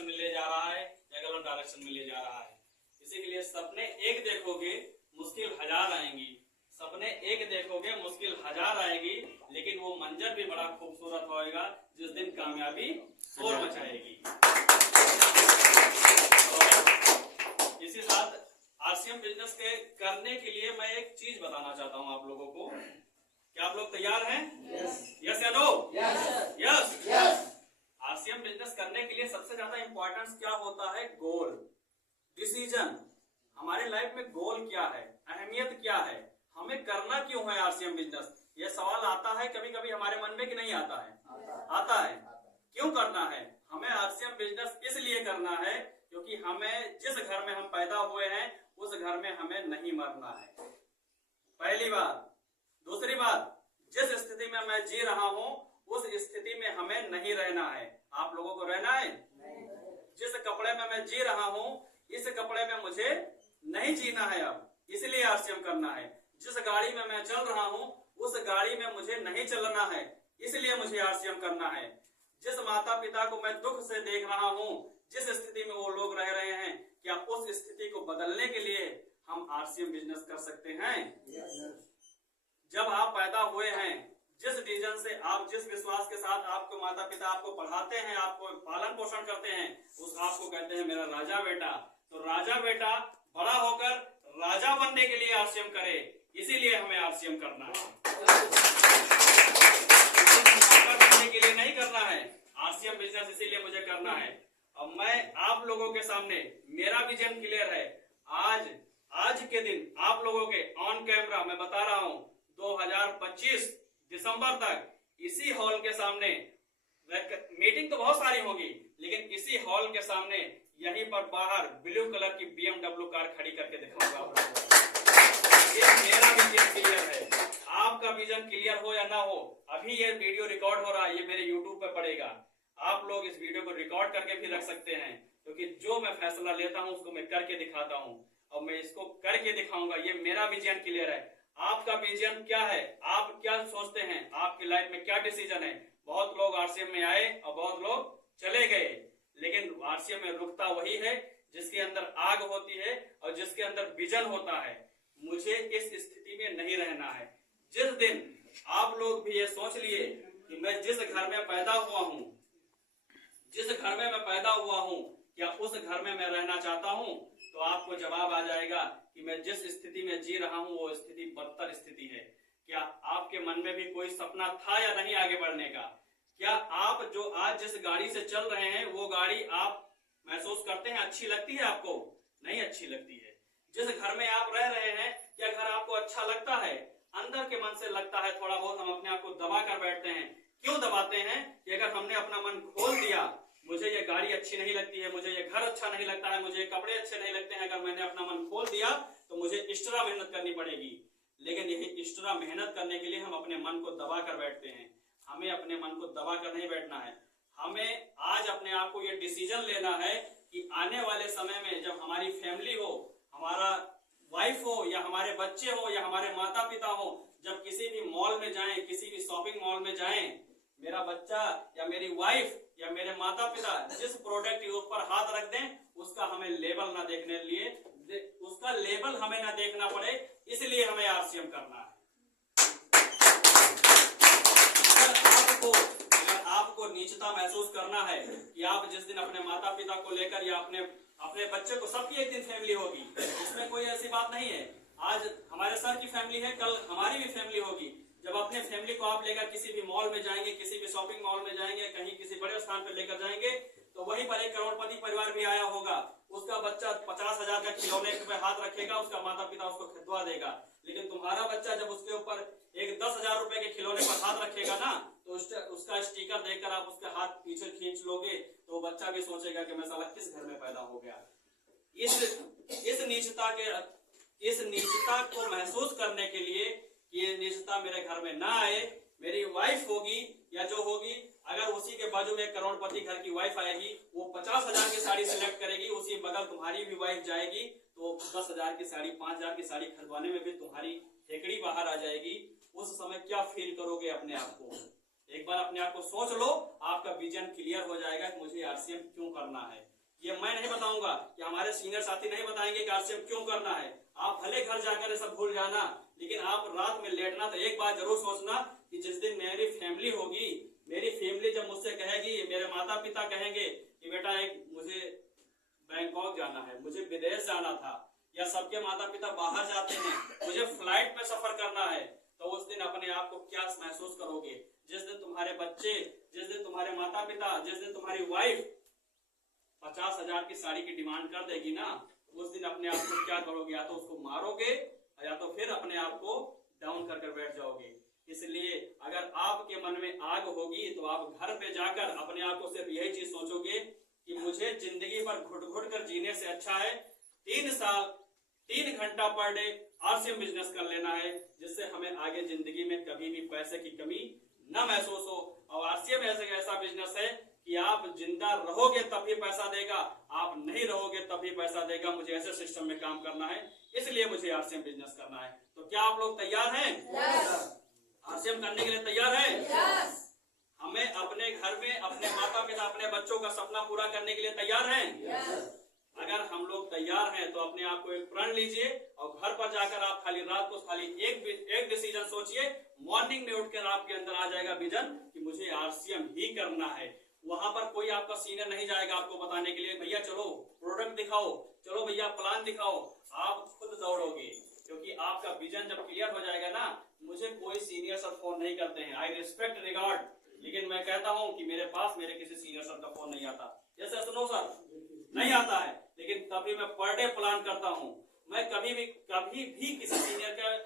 Direction में ले जा रहा है या गलत डायरेक्शन में ले जा रहा है। इसी के लिए सपने एक देखोगे मुश्किल हजार आएंगी, सपने एक देखोगे मुश्किल हजार आएगी, लेकिन वो मंजर भी बड़ा खूबसूरत होएगा जिस दिन कामयाबी शोर मचाएगी। तो इसी साथ आरसीएम बिजनेस के करने के लिए मैं एक चीज बताना चाहता हूं आप लोगों को। क्या आप लोग तैयार हैं? यस या नो? यस। आरसीएम बिजनेस करने के लिए सबसे ज्यादा इंपॉर्टेंस क्या होता है? गोल, डिसीजन। हमारे लाइफ में गोल क्या है, अहमियत क्या है, हमें करना क्यों है आरसीएम बिजनेस? ये सवाल आता है कभी कभी हमारे मन में कि नहीं आता है? आता है। क्यों करना है हमें आरसीएम बिजनेस? इसलिए करना है क्योंकि हमें जिस घर में हम पैदा हुए हैं उस घर में हमें नहीं मरना है, पहली बात। दूसरी बात, जिस स्थिति में मैं जी रहा हूं उस स्थिति में हमें नहीं रहना है। आप लोगों को रहना है? जिस कपड़े में मैं जी रहा हूं इस कपड़े में मुझे नहीं जीना है अब, इसलिए आरसीएम करना है। जिस गाड़ी में मैं चल रहा हूं उस गाड़ी में मुझे नहीं चलना है, इसलिए मुझे आरसीएम करना है। जिस माता पिता को मैं दुख से देख रहा हूं, जिस स्थिति में वो लोग रह रहे हैं, क्या उस स्थिति को बदलने के लिए हम आरसीएम बिजनेस कर सकते हैं? जब आप पैदा हुए हैं, जिस डिसीजन से आप, जिस विश्वास के साथ आपको माता पिता आपको पढ़ाते हैं, आपको पालन पोषण करते हैं, उस आपको कहते हैं मेरा राजा बेटा। तो राजा बेटा बड़ा होकर राजा बनने के लिए आरसीएम करे, इसीलिए हमें आरसीएम करना है। करने के लिए नहीं करना है आरसीएम बिजनेस, इसीलिए मुझे करना है। अब मैं आप लोगों के सामने, मेरा विजन क्लियर है। आज के दिन आप लोगों के ऑन कैमरा मैं बता रहा हूं 2025 दिसंबर तक इसी हॉल के सामने, मीटिंग तो बहुत सारी होगी, लेकिन इसी हॉल के सामने यहीं पर बाहर ब्लू कलर की BMW कार खड़ी करके दिखाऊंगा। ये मेरा विजन क्लियर है। आपका विजन क्लियर हो या ना हो, अभी ये वीडियो रिकॉर्ड हो रहा है, ये मेरे YouTube पे पड़ेगा। आप लोग इस वीडियो को रिकॉर्ड करके भी रख सकते हैं, क्योंकि जो मैं फैसला लेता हूं उसको मैं करके दिखाता हूं और मैं इसको करके दिखाऊंगा। ये मेरा विजन क्लियर है। आपका विजन क्या है? आप क्या सोचते हैं? आपकी लाइफ में क्या डिसीजन है? बहुत लोग आरसीएम में आए और बहुत लोग चले गए, लेकिन आरसीएम में रुकता वही है जिसके अंदर आग होती है और जिसके अंदर विजन होता है। मुझे इस स्थिति में नहीं रहना है। जिस दिन आप लोग भी ये सोच लिए कि मैं जिस घर में पैदा हुआ हूं, क्या उस घर में मैं रहना चाहता हूं, तो आपको जवाब आ जाएगा कि मैं जिस स्थिति में जी रहा हूं वो स्थिति बदतर स्थिति है। क्या आपके मन में भी कोई सपना था या नहीं आगे बढ़ने का? क्या आप जो आज जिस गाड़ी से चल रहे हैं वो गाड़ी आप महसूस करते हैं अच्छी लगती है आपको? नहीं अच्छी लगती है। जिस घर में आप रह रहे हैं क्या घर आपको अच्छा लगता है? अंदर के मन से लगता है थोड़ा बहुत। हम अपने आप को दबा कर बैठते हैं। क्यों दबाते हैं? कि अगर हमने अपना मन खोल दिया, मुझे ये गाड़ी अच्छी नहीं लगती है, मुझे ये घर अच्छा नहीं लगता है, मुझे कपड़े अच्छे नहीं लगते हैं, अगर मैंने अपना मन खोल दिया तो मुझे एक्स्ट्रा मेहनत करनी पड़ेगी। लेकिन यही एक्स्ट्रा मेहनत करने के लिए हम अपने मन को दबा कर बैठते हैं। हमें अपने मन को दबा कर नहीं बैठना है। हमें आज अपने आप को ये डिसीजन लेना है कि आने वाले समय में जब हमारी फैमिली हो, हमारा वाइफ हो या हमारे बच्चे हो या हमारे माता पिता हो, जब किसी भी मॉल में जाएं, किसी भी शॉपिंग मॉल में जाएं, मेरा बच्चा या मेरी वाइफ या मेरे माता पिता जिस प्रोडक्ट के ऊपर हाथ रख दें उसका हमें लेबल ना देखने लिए, उसका लेबल हमें ना देखना पड़े, इसलिए हमें आरसीएम करना है। अगर आपको नीचता महसूस करना है कि आप जिस दिन अपने माता पिता को लेकर या अपने बच्चे को, सबकी एक दिन फैमिली होगी, इसमें कोई ऐसी बात नहीं है। आज हमारे सर की फैमिली है, कल हमारी भी फैमिली होगी। जब अपने फैमिली को आप लेकर किसी भी मॉल में जाएंगे, किसी भी शॉपिंग मॉल में जाएंगे, कहीं किसी बड़े स्थान पर लेकर जाएंगे, तो वहीं पर एक करोड़पति परिवार भी आया होगा। उसका बच्चा 50,000 का खिलौने पे हाथ रखेगा, उसका माता पिता उसको खरीदवा देगा। लेकिन तुम्हारा बच्चा जब उसके ऊपर एक 10,000 रुपए के खिलौने पर हाथ रखेगा ना, तो उसका स्टिकर देखकर आप उसका हाथ पीछे खींच लोगे, तो वो बच्चा भी सोचेगा कि मैं साला किस घर में पैदा हो गया। इस नीचता को महसूस करने के लिए, ये नीचता मेरे घर में ना आए, मेरी वाइफ होगी या जो होगी, अगर उसी के बाजू में एक करोड़पति घर की वाइफ आएगी, वो 50,000 की साड़ी सिलेक्ट करेगी, उसी बगल तुम्हारी भी वाइफ जाएगी तो 10,000 की साड़ी, 5,000 की साड़ी खरीदवाने में भी तुम्हारी हेकड़ी बाहर आ जाएगी। उस समय क्या फील करोगे अपने आप को? एक बार अपने आप को सोच लो, आपका विजन क्लियर हो जाएगा कि मुझे आरसीएम क्यों करना है। ये मैं नहीं बताऊंगा, कि हमारे सीनियर साथी नहीं बताएंगे कि आरसीएम क्यों करना है। आप भले घर जाकर ये सब भूल जाना, लेकिन आप रात में लेटना तो एक बात जरूर सोचना कि जिस दिन मेरी फैमिली होगी, मेरी फैमिली जब मुझसे कहेगी, मेरे माता पिता कहेंगे कि बेटा एक मुझे बैंकॉक जाना है, मुझे विदेश जाना था, या सबके माता पिता बाहर जाते हैं, मुझे फ्लाइट में सफर करना है, तो उस दिन अपने आप को क्या महसूस करोगे? जिस दिन तुम्हारे बच्चे, जिस दिन तुम्हारे माता पिता, जिस दिन तुम्हारी वाइफ 50,000 की साड़ी की डिमांड कर देगी ना, उस दिन अपने आप को क्या करोगे? या तो उसको मारोगे या तो फिर अपने आप को डाउन करके बैठ जाओगे। इसलिए अगर आपके मन में आग होगी तो आप घर पे जाकर अपने आप को सिर्फ यही चीज सोचोगे कि मुझे जिंदगी भर घुट घुट कर जीने से अच्छा है 3 साल 3 घंटा पर डे आरसीएम बिजनेस कर लेना है, जिससे हमें आगे जिंदगी में कभी भी पैसे की कमी न महसूस हो। और आरसीएम ऐसा बिजनेस है कि आप जिंदा रहोगे तभी पैसा देगा, आप नहीं रहोगे तभी पैसा देगा। मुझे ऐसे सिस्टम में काम करना है, इसलिए मुझे आरसीएम बिजनेस करना है। तो क्या आप लोग तैयार हैं? आरसीएम करने के लिए तैयार हैं? हमें अपने घर में अपने माता पिता, अपने बच्चों का सपना पूरा करने के लिए तैयार हैं? अगर हम लोग तैयार हैं तो अपने आप को एक प्रण लीजिए और घर पर जाकर आप खाली रात को खाली एक डिसीजन सोचिए। मॉर्निंग में उठकर आपके अंदर आ जाएगा विजन कि मुझे आरसीएम ही करना है। वहां पर कोई आपका सीनियर नहीं जाएगा आपको बताने के लिए, भैया चलो प्रोडक्ट दिखाओ, चलो भैया प्लान दिखाओ। आप खुद दौड़ोगे, क्योंकि आपका विजन जब क्लियर हो जाएगा ना। मुझे कोई सीनियर सर फोन नहीं करते हैं, आई रिस्पेक्ट रिगार्ड, लेकिन मैं कहता हूं कि मेरे पास मेरे किसी सीनियर सर का फोन नहीं आता। जैसे सुनो सर, नहीं आता है, लेकिन तभी मैं पर डे प्लान करता हूं। मैं कभी भी किसी सीनियर का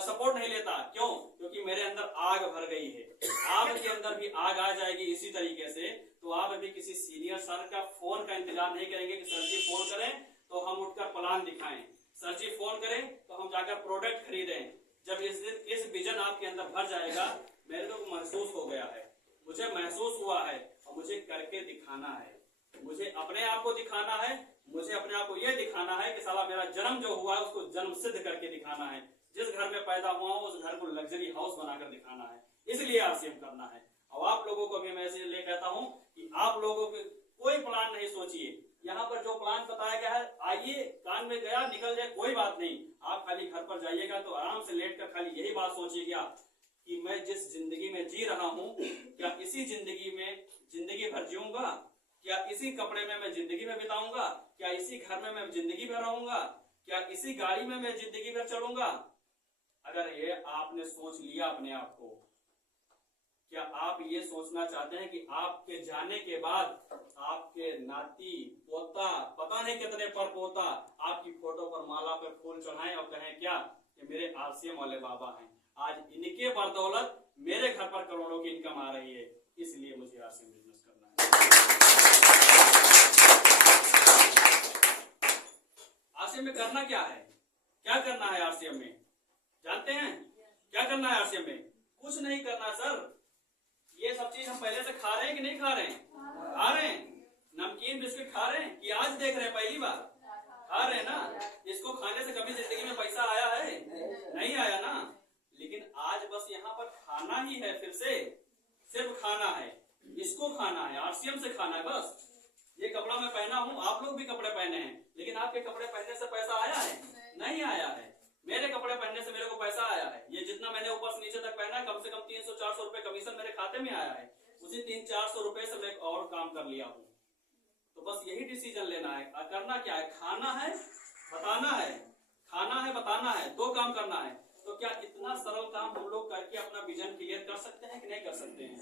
सपोर्ट नहीं लेता। क्यों? क्योंकि मेरे अंदर आग भर गई है। आपके अंदर भी आग आ जाएगी इसी तरीके से, तो आप अभी किसी सीनियर सर का फोन का इंतजार नहीं करेंगे कि सर जी फोन करें तो हम उठकर प्लान दिखाएं, सर जी फोन करें तो हम जाकर प्रोडक्ट खरीदें। जब इस विजन आपके अंदर भर जाएगा, मेरे को महसूस हो गया है, मुझे महसूस हुआ है और मुझे करके दिखाना है, मुझे अपने आप को दिखाना है, मुझे अपने आप को यह दिखाना है कि साला मेरा जन्म जो हुआ है उसको जन्म सिद्ध करके दिखाना है। जिस घर में पैदा हुआ हूं उस घर को लग्जरी हाउस बनाकर दिखाना है, इसलिए आरसीएम करना है। और आप लोगों को भी मैं इसलिए कहता हूं कि आप लोगों के कोई प्लान नहीं सोचिए। यहाँ पर जो प्लान बताया गया है, आइए कान में गया निकल जाए कोई बात नहीं। आप खाली घर पर जाइएगा तो आराम से लेट कर खाली यही बात सोचिएगा कि मैं जिस जिंदगी में जी रहा हूँ, क्या इसी जिंदगी में जिंदगी भर जीऊंगा? क्या इसी कपड़े में मैं जिंदगी में बिताऊंगा? क्या इसी घर में मैं जिंदगी भर रहूंगा? क्या इसी गाड़ी में मैं जिंदगी भर चलूंगा? अगर ये आपने सोच लिया अपने आप को, क्या आप ये सोचना चाहते हैं कि आपके जाने के बाद आपके नाती पोता, पता नहीं कितने पर पोता, आपकी फोटो पर माला पर फूल चढ़ाएं और कहें क्या कि मेरे आरसीएम वाले बाबा हैं, आज इनके बदौलत मेरे घर पर करोड़ों की इनकम आ रही है, इसलिए मुझे आरसीएम बिजनेस करना है। आरसीएम में करना क्या है? क्या करना है आरसीएम में? जानते हैं क्या करना है आरसीएम में? कुछ नहीं करना सर। ये सब चीज हम पहले से खा रहे हैं कि नहीं खा रहे हैं? खा रहे हैं। नमकीन बिस्किट खा रहे हैं कि आज देख रहे हैं? पहली बार खा रहे हैं ना। इसको खाने से कभी जिंदगी में पैसा आया है? नहीं आया ना। लेकिन आज बस यहाँ पर खाना ही है, फिर से सिर्फ खाना है, इसको खाना है, आरसीएम से खाना है बस। ये कपड़ा मैं पहना हूँ, आप लोग भी कपड़े पहने हैं, लेकिन आपके कपड़े पहनने से पैसा आया है? नहीं आया है। मेरे कपड़े पहनने से मेरे को पैसा आया है। ये जितना मैंने ऊपर से नीचे तक पहना है, कम से कम 300-400 रुपए कमीशन मेरे खाते में आया है। उसी 300-400 रुपए से मैं और काम कर लिया हूँ। तो बस यही डिसीजन लेना है। करना क्या है? खाना है, बताना है, खाना है, बताना है, 2 काम करना है। तो क्या इतना सरल काम हम लोग करके अपना विजन क्लियर कर सकते हैं कि नहीं कर सकते हैं?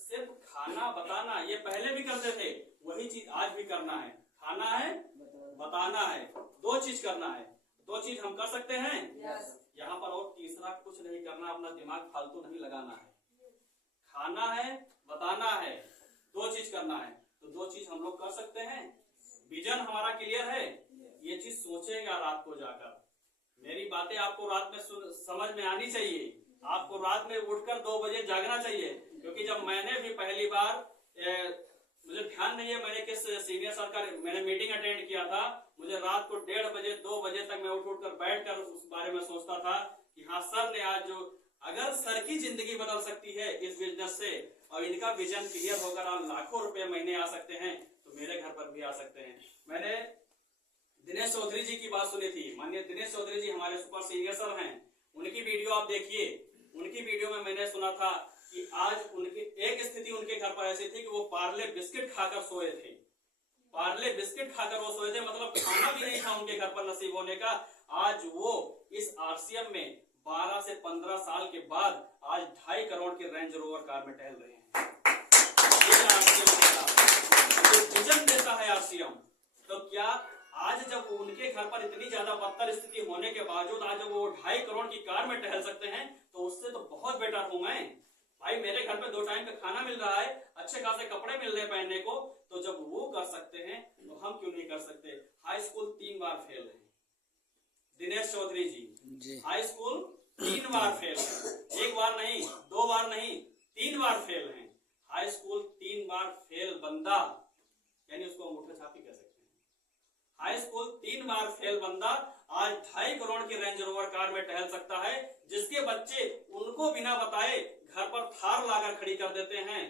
सिर्फ खाना बताना, ये पहले भी करते थे, वही चीज आज भी करना है। खाना है, बताना है, 2 चीज करना है। 2 चीज हम कर सकते हैं। यहाँ पर और तीसरा कुछ नहीं करना, अपना दिमाग फालतू नहीं लगाना है। खाना है, बताना है, 2 चीज करना है। तो 2 चीज हम लोग कर सकते हैं। विजन हमारा क्लियर है, ये चीज सोचेगा रात को जाकर। मेरी बातें आपको रात में समझ में आनी चाहिए। आपको रात में उठकर 2 बजे जागना चाहिए, क्योंकि जब मैंने भी पहली बार मुझे ध्यान नहीं है मैंने किस सीनियर सर का मैंने मीटिंग अटेंड किया था। मुझे रात को 1:30 बजे 2 बजे तक मैं उठ कर बैठ कर उस बारे में सोचता था कि हाँ सर ने आज जो अगर सर की जिंदगी बदल सकती है इस बिजनेस से और इनका विजन क्लियर होकर आप लाखों रुपए महीने आ सकते हैं तो मेरे घर पर भी आ सकते हैं। मैंने दिनेश चौधरी जी की बात सुनी थी। माननीय दिनेश चौधरी जी हमारे सुपर सीनियर सर हैं, उनकी वीडियो आप देखिए। उनकी वीडियो में मैंने सुना था कि आज उनकी एक स्थिति उनके घर पर ऐसी थी कि वो पार्ले बिस्किट खाकर सोए थे। पार्ले बिस्किट खाकर वो सोए थे, मतलब खाना भी नहीं था उनके घर पर नसीब होने का। आज वो इस आरसीएम में 12 से 15 साल के बाद आज 2.5 करोड़ की रेंज रोवर कार में टहल रहे हैं। ये आरसीएम विजन देता है आरसीएम। तो क्या आज जब उनके घर पर इतनी ज्यादा बदतर स्थिति होने के बावजूद आज वो 2.5 करोड़ की कार में टहल सकते हैं तो उससे तो बहुत बेटर हूं मैं। भाई मेरे घर पे 2 टाइम का खाना मिल रहा है, अच्छे खासे कपड़े मिल रहे हैं पहनने को, तो जब वो कर सकते हैं तो हम क्यों नहीं कर सकते। हाई स्कूल 3 बार फेल है दिनेश चौधरी जी, हाई स्कूल 3 बार फेल है। 1 बार नहीं, 2 बार नहीं, 3 बार फेल है। हाई स्कूल 3 बार फेल बंदा, यानी उसको अंगूठा छापी कह सकते हैं। हाई स्कूल 3 बार फेल बंदा आज 2.5 करोड़ की रेंज रोवर कार में टहल सकता है, जिसके बच्चे उनको बिना बताए घर पर थार लाकर खड़ी कर देते हैं।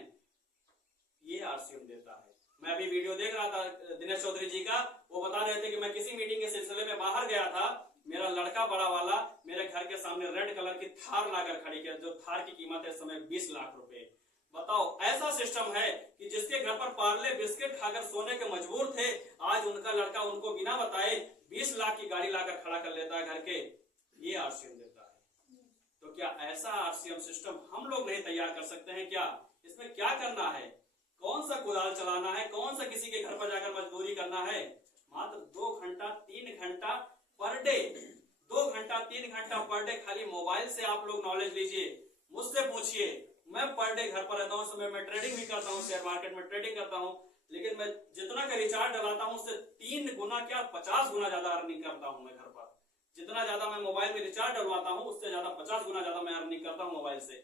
ये आरसीएम देता है। मैं अभी वीडियो देख रहा था दिनेश चौधरी जी का, वो बता रहे थे कि मैं किसी मीटिंग के सिलसिले में बाहर गया था, मेरा लड़का बड़ा वाला मेरे घर के सामने रेड कलर की थार लाकर खड़ी किया, जो थार की कीमत है इस समय 20 लाख रुपए। बताओ, ऐसा सिस्टम है कि जिसके घर पर पार्ले बिस्किट खाकर सोने के मजबूर थे, आज उनका लड़का उनको बिना बताए 20 लाख की गाड़ी लाकर खड़ा कर लेता है घर के। ये आरसीएम देता है। तो क्या ऐसा आरसीएम सिस्टम हम लोग नहीं तैयार कर सकते हैं क्या? इसमें क्या करना है? कौन सा कुदाल चलाना है? कौन सा किसी के घर पर जाकर मजदूरी करना है? मात्र 2 घंटा 3 घंटा पर डे, 2 घंटा 3 घंटा पर डे खाली मोबाइल से आप लोग नॉलेज लीजिए। मुझसे पूछिए, मैं पर डे घर पर रहता हूँ, समय मैं ट्रेडिंग भी करता हूँ, शेयर मार्केट में ट्रेडिंग करता हूँ, लेकिन मैं जितना का रिचार्ज डलाता हूँ उससे 3 गुना क्या 50 गुना ज्यादा अर्निंग करता हूँ मैं घर पर। जितना ज्यादा मैं मोबाइल में रिचार्ज डलवाता हूँ उससे ज्यादा 50 गुना ज्यादा मैं अर्निंग करता हूँ मोबाइल से।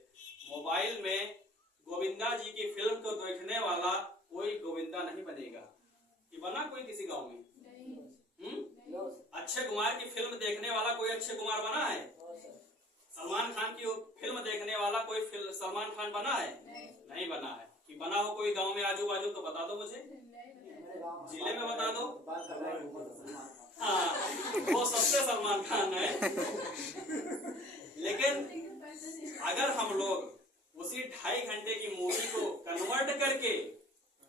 मोबाइल में गोविंदा जी की फिल्म को देखने वाला कोई गोविंदा नहीं बनेगा। कि बना कोई किसी गांव में? अक्षय कुमार की फिल्म देखने वाला कोई अक्षय कुमार बना है? सलमान खान की फिल्म देखने वाला कोई सलमान खान बना है? नहीं बना है। कि बना हो कोई गांव में आजू बाजू तो बता दो मुझे, जिले में बता दो। हाँ, वो सबसे सलमान खान है। लेकिन अगर हम लोग उसी 2.5 घंटे की मूवी को कन्वर्ट करके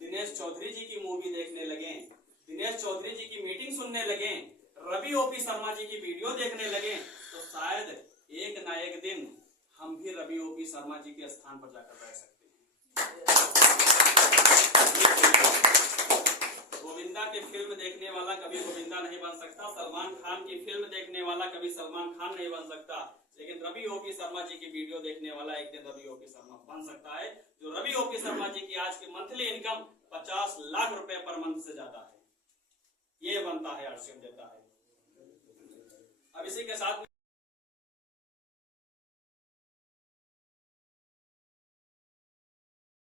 दिनेश चौधरी जी की मूवी देखने लगे, दिनेश चौधरी जी की मीटिंग सुनने लगे, रवि ओपी शर्मा जी की वीडियो देखने लगे, तो शायद एक ना एक दिन हम भी रवि ओपी शर्मा जी के स्थान पर जाकर बैठ सकते हैं। गोविंदा की फिल्म देखने वाला कभी गोविंदा नहीं बन सकता, सलमान खान की फिल्म देखने वाला कभी सलमान खान नहीं बन सकता, लेकिन रवि ओपी शर्मा जी की वीडियो देखने वाला एक दिन रवि ओपी शर्मा बन सकता है। जो रवि ओपी शर्मा जी की आज की मंथली इनकम 50 लाख रुपए पर मंथ से ज्यादा है। ये बनता है, आरसीएम देता है। अब इसी के साथ